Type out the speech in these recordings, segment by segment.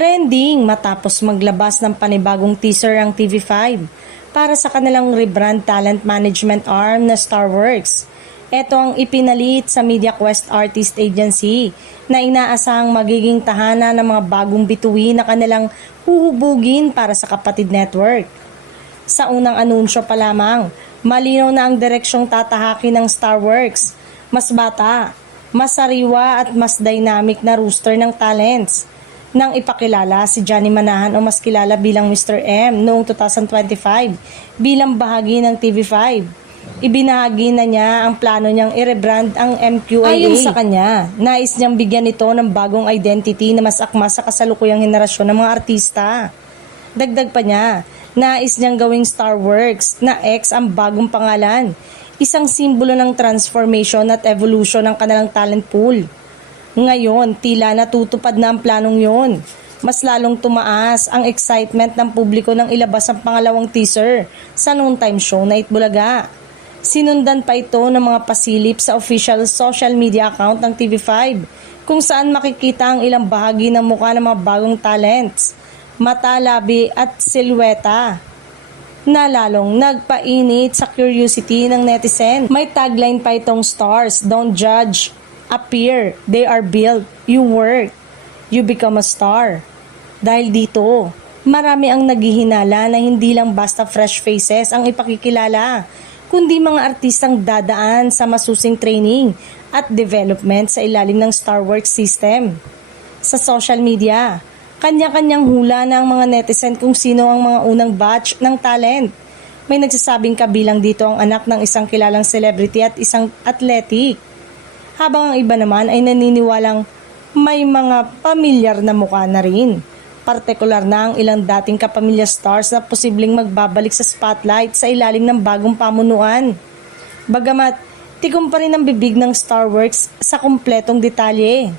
Trending matapos maglabas ng panibagong teaser ang TV5 para sa kanilang rebrand talent management arm na Starworks. Ito ang ipinalit sa MediaQuest Artist Agency na inaasahang magiging tahanan ng mga bagong bituin na kanilang huhubugin para sa kapatid network. Sa unang anunsyo pa lamang, malinaw na ang direksyong tatahakin ng Starworks. Mas bata, mas sariwa at mas dynamic na roster ng talents. Nang ipakilala si Johnny Manahan o mas kilala bilang Mr. M noong 2025 bilang bahagi ng TV5. Ibinahagi na niya ang plano niyang i-rebrand ang MQAA. Ayon sa kanya, nais niyang bigyan ito ng bagong identity na mas akma sa kasalukuyang henerasyon ng mga artista. Dagdag pa niya, nais niyang gawing Starworks na X ang bagong pangalan, isang simbolo ng transformation at evolution ng kanilang talent pool. Ngayon, tila natutupad na ang planong yon. Mas lalong tumaas ang excitement ng publiko nang ilabas ang pangalawang teaser sa noontime show na Itbulaga. Sinundan pa ito ng mga pasilip sa official social media account ng TV5 kung saan makikita ang ilang bahagi ng mukha ng mga bagong talents, mata, labi at silweta na lalong nagpainit sa curiosity ng netizen. May tagline pa itong "Stars don't judge, appear, they are built, you work, you become a star." Dahil dito, marami ang naghihinala na hindi lang basta fresh faces ang ipakikilala, kundi mga artistang dadaan sa masusing training at development sa ilalim ng Starworks system. Sa social media, kanya-kanyang hula ng mga netizen kung sino ang mga unang batch ng talent. May nagsasabing kabilang dito ang anak ng isang kilalang celebrity at isang athletic. Habang ang iba naman ay naniniwalang may mga pamilyar na mukha na rin. Partikular na ang ilang dating kapamilya stars na posibleng magbabalik sa spotlight sa ilalim ng bagong pamunuan. Bagamat, tikom pa rin ang bibig ng Starworks sa kumpletong detalye.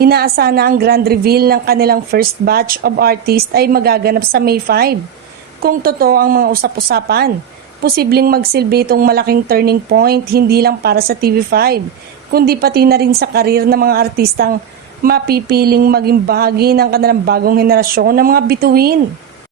Inaasahan na ang grand reveal ng kanilang first batch of artists ay magaganap sa May 5. Kung totoo ang mga usap-usapan, posibleng magsilbi itong malaking turning point hindi lang para sa TV5, kundi pati na rin sa karir ng mga artistang mapipiling maging bahagi ng kanilang bagong henerasyon ng mga bituin.